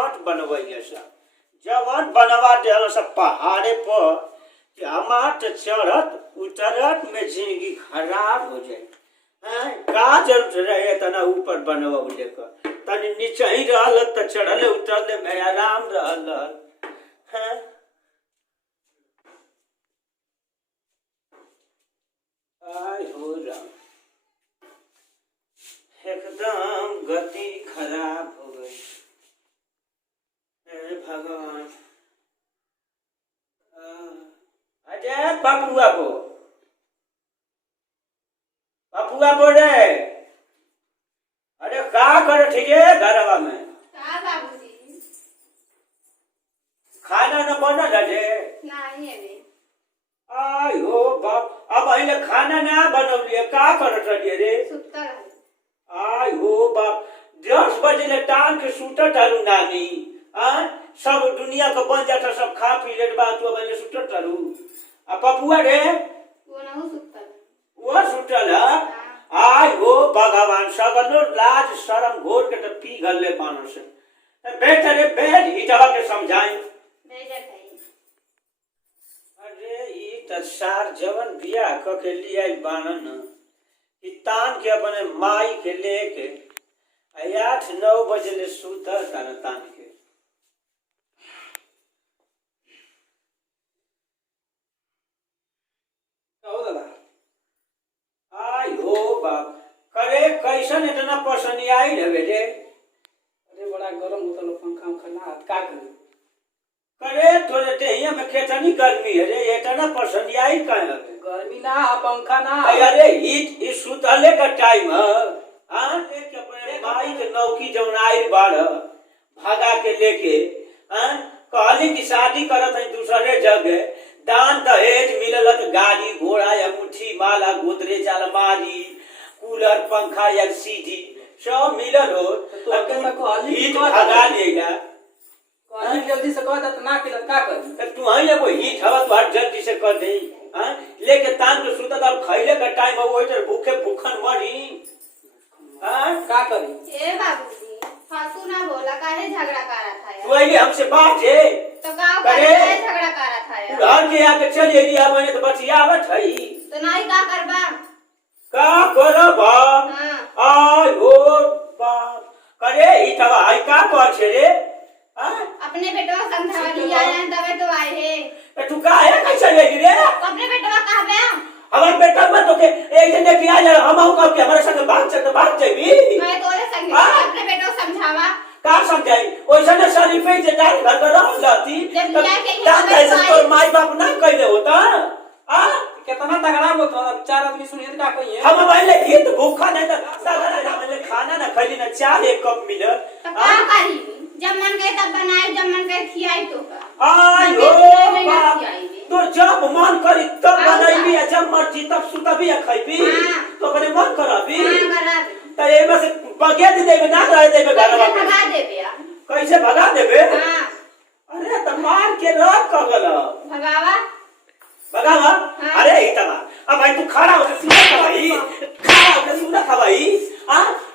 माट बनवैया सब जवन बनवा दिया सब पहाड़े पर माट चढ़त उतरत में जिंदगी खराब हो जाए। का जरूरत रहे तना ऊपर बनवा लेकर तनी नीचे ही रहल तो चढ़ले उतरले में आराम रहल। आय हो राम एकदम गति खराब हो गई। हे भगवान अजय पपुआ बो रे अरे का कर ठीक है घरवा में का बाबूजी खाना न बनल रे नहीं अबे आय हो बाप अब अहिले खाना ना बनौलिए का करत रहिए रे सुतल है आय हो बाप 10 बजे ले टांग के सुतत हरु नानी सब दुनिया को बन जाता सब खा पी लेट बा तू अब सुतत हरु आ पपुआ रे वो ना सुतल वो सुतल है। आय हो भगवान सगनो लाज शरम घोर के तो पी गले मानुष बेटा रे बैठ हिटवा के समझाई बेजा खाई अरे ई त सार जवन बियाह क के लिया बानन कि तान के अपने माई के लेके 8-9 बजे ले सुतर तान के आय हो बाप करे कैसन इतना पसंद आई रहे रे अरे बड़ा गरम होता लो पंखा ना का करे करे तोरे देहिया में केतनी गर्मी है रे इतना पसंद आई काहे गर्मी ना पंखा ना अरे हीट इस सुतले का टाइम है देख अपने भाई के नौकी जवन आई बाढ़ भागा के लेके कहली की शादी करत है दूसरे जगह दान दहेज मिलल गाड़ी घोड़ा या मुट्ठी माला गोदरेज अलमारी कूलर पंखा एलसीडी सब मिलल हो हीट भगा लेगा जल्दी से कह दत ना किलत का कर तू हई एगो हीट हवा तू हट जल्दी से कर दे लेके तान के सुतत अब खइले का टाइम हो ओइटर भूखे भूखन मरी का करी ए बाबूजी फासू ना बोला काहे झगड़ा करा था यार तू आइले हमसे बात है तो गांव का काहे झगड़ा करा था यार घर के आके चल एरिया मैंने तो बचियावत है तो नहीं का करबा का करब हां आय हो बाप करे हिटवा आई का कर छे रे अपने बेटवा समझावा दिया है तबे तो आए है तू का है कैसे ले रे अपने बेटवा कहबे हमार बेटा मत तो के एक जने की आ जा हमहु का के हमारे संग बात जाबी मैं तोरे संग अपने बेटवा समझावा का समझाई ओइसे न शरीफे जे डाल घर कर रह जाती जब लिया के का कैसे तोर माई बाप ना कहले होता कितना तगड़ा बोलता चार आदमी सुनिए का कहिए हम पहले हित भूखा नहीं था सगरा हमले खाना ना खैली ना चाय एक कप मिले तो का करी जब मन करे तब बनाए जब मन करे खियाई तो का आय हो बाप तो जब मन करी तब बनाईबी जब मर्जी तब सुतबी या खइबी तो अपने मन करबी हां करा त एमे से बगे दे देबे ना रह देबे घरवा में भगा देबे कैसे भगा देबे हां अरे त मार के रख कगल भगावा भगावा अरे इतना अब भाई तू खड़ा होके सुना खवाई खड़ा होके सुना खवाई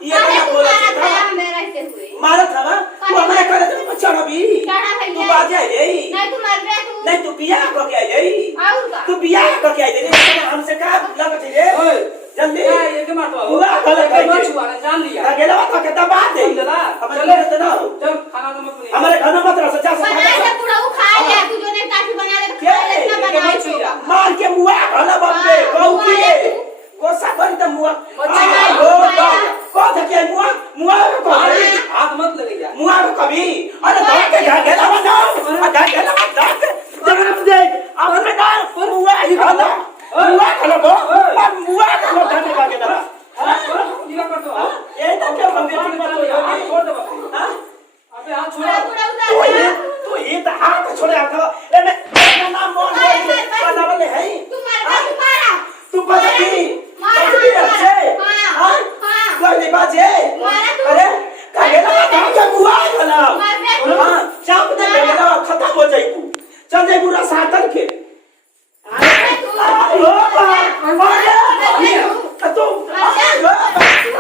ये क्या बोला था मेरा ऐसे हुए मारत हवा तू हमारे करे तो चढ़बी चढ़ा भैया तू बात जाए रे नहीं तू मर गया तू नहीं तू बियाह को के आई रे और का तू बियाह को के आई रे हमसे का लगत रे ओए जल्दी ये के मारतो पूरा गलत है मत छुआ जान लिया गेला तो के दबा दे चले तो ना चल खाना तो मत हमारे घर में मत रह जा बना के पूरा वो खा लिया तू जो ने काठी बना दे खा ले इतना बनाई तो मार के मुआ भला बम्बे कहू की गोसा कर त मुआ हो को थके मुआ को हाथ मत लगे जा मुआ को कभी अरे धर के गेला बना गेला बना दे अपने ना मुआ ही भला मुआ खलो मुआ खलो धर के गेला लीला कर दो ये तो क्या बम्बे मत छोड़ दे हां अबे हाथ पूरा छोड़ पूरा उतार तू ये तो हाथ छोड़े हाथ ए मैं नाम मोन वाला वाले है तू मारा तू बदली मारा अच्छे हां हां कोई बाजे मारा तू अरे कहेला काम के बुआ भला मार दे तू हां शाम दे गेला खत्म हो जाई तू चल जाई पूरा सातन के ओ बा अरे तू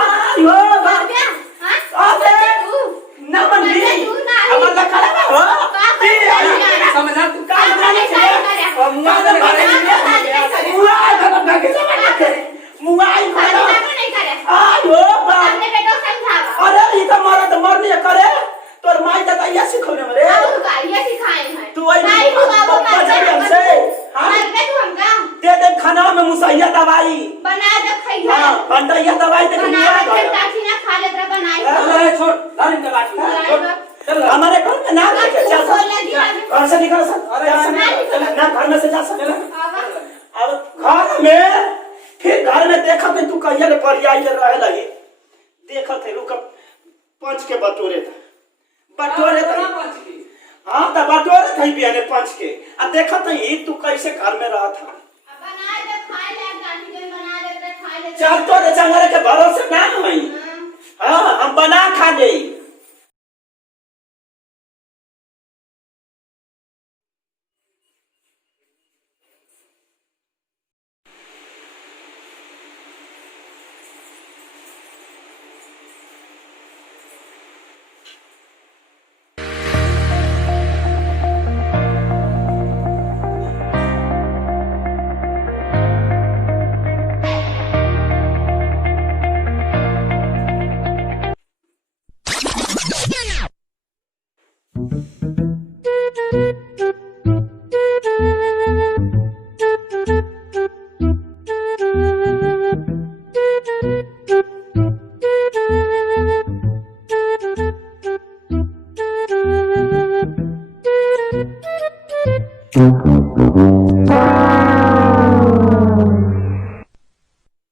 आयो बा अरे न मन ली हमारा हो समझा तू का जाने से और मुआ का में बारे करे में मुआ का भागे से मुआ ही खाना नहीं करे आयो बा अपने बेटों को समझावा अरे ई तो मरद मरनी करे तोर माई त कहिया सिखौने मरे और का ये सिखाए हैं तू आई भाई वो बजाई हमसे हां मार दे तू हमका दे खाना में मुसैया दवाई बना दे खइया हां बंदैया दवाई दे बना मुआ दे घर काठी ना खा ले तेरा बनाई अरे छोड़ लाइन का लाठी चल हमारे घर में ना लेके जा खोल ले दिया घर से निकल सक अरे जा ना सक ना घर में से जा सक आवा अब घर में फिर घर में देखा मैं तू कहिया ले परियाई ले रहे लगी देखा थे रुक पंच के बटोरे था बटोरे था हां त बटोरे थे बियाने पंच के आ देखा थे तू कैसे घर में रहा था बना दे खा ले काठी के बना दे तेरा खा ले चल तो रे जंगल के भरोसे ना हई हां हम बना खा दे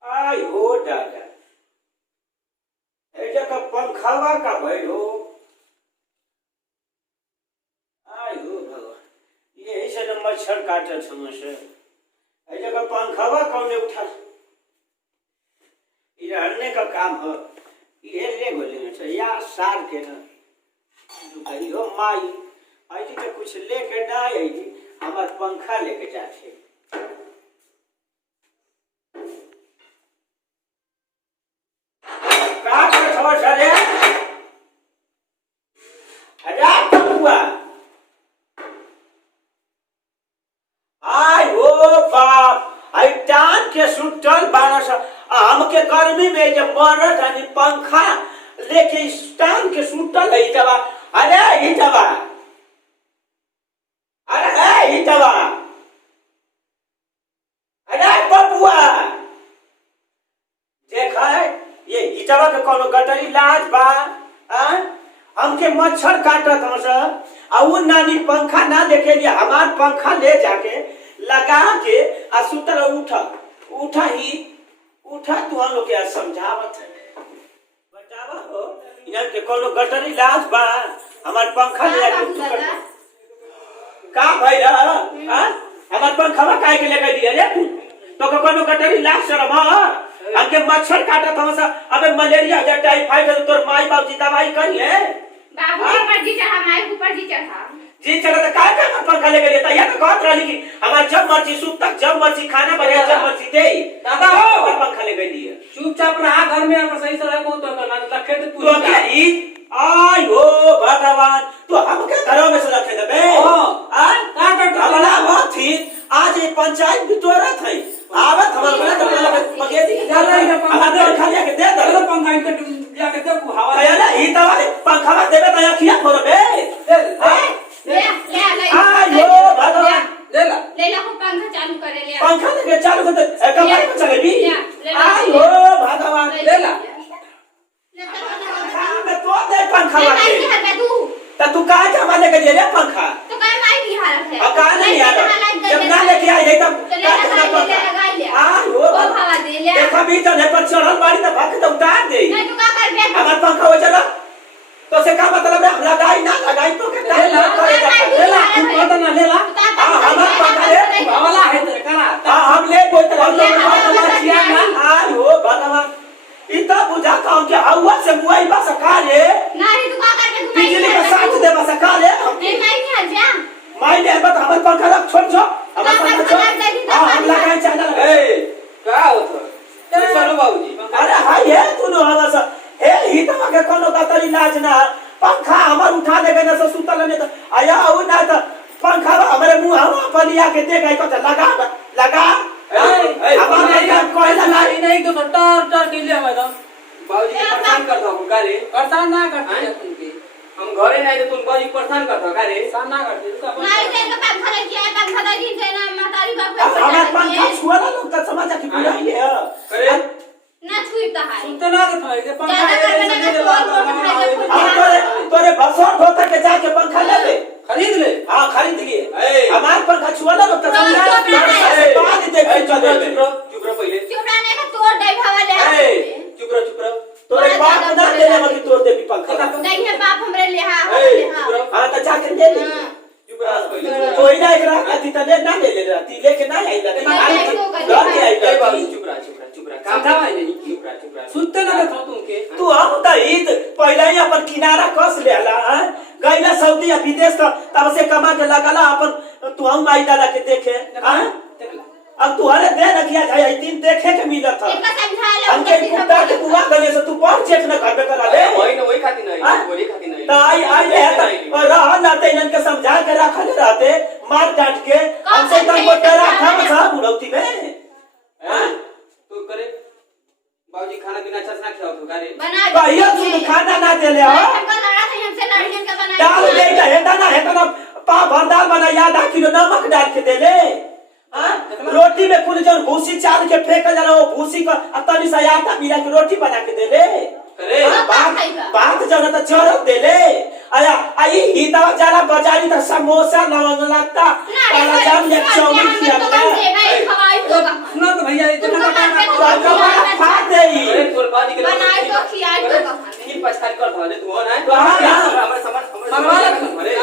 आई हो दादा ऐजा का पंखावा का बैठो आई हो भगवान ये ऐसे न मच्छर काटे समस्या ऐजा का पंखावा कौन उठा ये हरने का काम है ये ले गोले में से या सार के ना कही हो माई आई जी के कुछ लेके ना आई जी हमार पंखा लेके जाते का कर छोड़ सरे हजार टुकुआ आई हो बाप आई टान के सुटल बारस हमके गर्मी में जब मरत हनी पंखा लेके टान के सुटल है जबा अरे ही जबा अरे है ही जबा अरे बबुआ देखा है ये इटवा के कोनो गटरी लाज बा हमके मच्छर काटत हस आ उ नानी पंखा ना देखे लिए हमार पंखा ले जाके लगा के आ सुतर उठा तू हम लोग के समझावत है बतावा हो इनन के कोनो गटरी लाज बा हमार पंखा ले जाके का भइल हां हमार पंखा काहे के लेके दिए रे तू तो कोनो गटरी लाज शर्म हमके मच्छर काटत हमस अबे मलेरिया या टाइफाइड तोर माई बाप जी दवाई करी है बाबू ऊपर जी चढ़ा माई ऊपर जी चढ़ा जी चला तो काय का पंखा लेके देता या तो कहत रहली कि हमार जब मर्जी सुत तक जब मर्जी खाना बने जब मर्जी दे दादा हो पंखा लेके दिए चुपचाप रहा घर में अगर सही से रहो तो ना रखे तो तू अकेली आई हो भगवान तू हमके घरों में से रखे देबे हां का कर भला बात थी आज ये पंचायत बिटोरत है आवत हमर बना तो मगेदी के चल रही है पंखा लेके दे दे पंखा इनके जाके देखो हवा अरे ही दवाई पंखा देबे तो अखिया फोड़बे ले आई हो भगवान ले ला को पंखा चालू करे ले पंखा लेके चालू करते कमाई में चलेगी आई हो भगवान ले ला तो दे पंखा वाले तू का जमा लेके दे रे पंखा तो काय माई की हालत है अब का नहीं यार जब ना लेके आई है तब आई हो हवा दे ले देखा भी तो ने पर चढ़ल बाड़ी तो भक तो उतार दे नहीं तो का कर बे हमार पंखा हो चला तो से का मतलब है लगाई ना लगाई तो के ले ला ले ला तू पता ना ले ला हां हमार पंखा ले वाला है तेरे करा हां हम ले कोई तो हम लोग वाला किया ना आई हो भगवान इतना बुझा काम के हवा से मुआई बा सका ले नहीं तो का करके तू बिजली का साथ दे बा सका ले नहीं माई नहीं आ जा माई ने बता हमर पंखा रख छोड़ छो हमर पंखा छोड़ हां हम लगाई चैनल ए का होतो ऐसा लो बाबूजी अरे हाय है तू नो हवा सा हे ही तो के कोनो का तरी लाज ना पंखा हमर उठा दे देने से सुतल नहीं तो आया हो ना तो पंखा हमरे मुंह हम पर लिया के दे गई तो लगा हमारे काम कोई लगा नहीं तो टर के लिए हमारा बाबूजी के परेशान करता हूँ का रे परेशान ना करते तुमके हम घरे नहीं तो तुम बाबूजी परेशान करता हो का रे सामना करते नहीं से तो पंखा लग गया पंखा लगी से ना मातारी बाप हमारे पंखा छुआ ना लोग तो समझ कि बुरा ही है अरे ना छुईता है सुनते ना तो भाई के पंखा ज्यादा करने का अब तोरे बसोर होता के जाके पंखा ले ले खरीद ले हां खरीद लिए हमारे पंखा छुआ ना लोग तो समझ बाद देख चले चुप रहो पहले चुप रहने का तोड़ दे भवा ले चुप रहो तोरे बाप ना देने मत तोड़ दे भी पंखा नहीं है बाप हमरे ले हां हां तो जाके ले ले चुप रहो पहले कोई ना एक रात आती तने ना ले ले राती लेके ना आई लगे ए बाबूजी चुप रहा काम था नहीं चुप रहा सुनते ना तो तुमके तू हम त ईद पहले ही अपन किनारा कस लेला गईला सऊदी या विदेश तब से कमा के लगाला अपन तू हम माई दादा के देखे अब तू हरे दे रखिया जाए दिन देखे के मिलत था इतना समझा ले हमके कुत्ता के बुआ गले से तू पर चेक न करबे करा ले वही खाती नहीं ताई आई ले और रह ना ते इनन के समझा के रखल रहते मार डांट के हमसे तन को तेरा खाम सा बुढ़ौती में तू करे बाबूजी खाना पीना अच्छा से ना खिलाओ तो का रे बना कहियो तू खाना ना दे ले हो हमका लड़ा था हमसे लड़ियन का बनाई डाल दे का हेता ना पा भरदार बना या आधा किलो नमक डाल के दे ले रोटी में कुल जन भूसी चाल के फेंक जरा वो भूसी का तनी सा आटा मिला के रोटी बना के दे ले अरे बात जन त चरत दे ले आया आई हिता जरा बाजारी त समोसा लवंग लगता काला जाम ने चौमिन खिया सुना तो भैया इतना का खा देई अरे तोर बाजी के बनाई तो खियाई तो खीर पछाड़ कर था तू हो ना हां अरे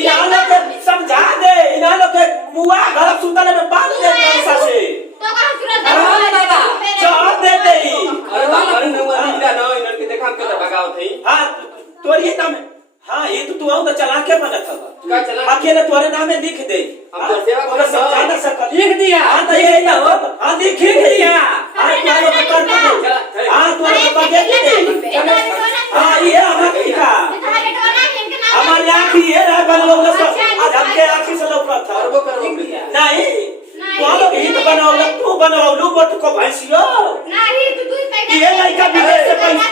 इनालो के समझा दे इनालो के मुआ घर सुतले में बांध दे पैसा से तो कहां तुरंत चार दे दे अरे बाबा ने मदीना ना इनर के देखा हम के भगाओ थई हां तोरी नाम हां ये तो तू आऊ तो चला के बनत का चला अकेले तोरे नाम लिख दे हम तो सेवा कर समझा ना सकत लिख दिया हां तो ये ना हो हां लिख दिया हां तुम्हारे को कर दे हां तुम्हारे को कर दे हां ये हमारे का हमारी आंखी ये रहा बनवला आज हमके आंखी से लौकत था नहीं बोलो हित बनवला तू बनवलू बट को भैंसियो नहीं तू दूध पैदा ये लड़का विदेश से पैसा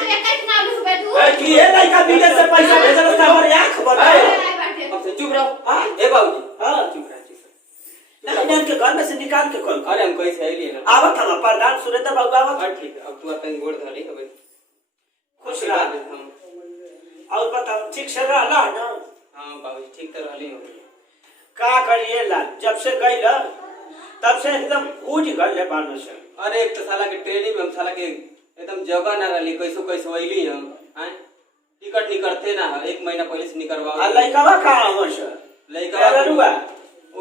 ये लड़का विदेश से पैसा भेजल था हमारी आंख बनाए अब से चुप रहो हां ए बाबूजी हां चुप रह नहीं इनके घर में से निकाल के कौन अरे हम कैसे है लिए ना आवत हम प्रधान सुरेंद्र बाबू आवत हां ठीक है अब तू अपन गोड़ धरी अब खुश रह हम और बताओ ठीक से रहला ना हां बाबूजी ठीक तो रहली हो का करिए लाल जब से गई ल तब से एकदम उज गल ले बानो से अरे एक तो साला के ट्रेनिंग में हम साला के एकदम जगह ना रहली कैसो वैली हम हैं टिकट निकलते ना एक महीना पहले से निकलवा आ लइकावा का हमस लइका रुआ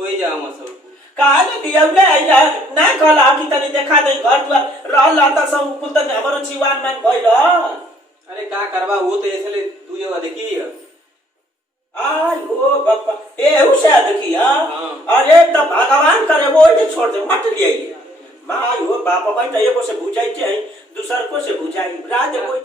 ओई जा हम सब काहे लियौले आइला ना कहला कि तनी देखा दे घर दुआ रहल त सब कुल त हमरो जीवन मन भइल अरे का करवा वो तो ऐसे तू ये देखी आई हो बापा ए उसे देखिया हां अरे त भगवान करे वो जे छोड़ दे मत लिया माई हो बापा भाई त एगो से बुझाई छै दूसर को से बुझाई राज कोई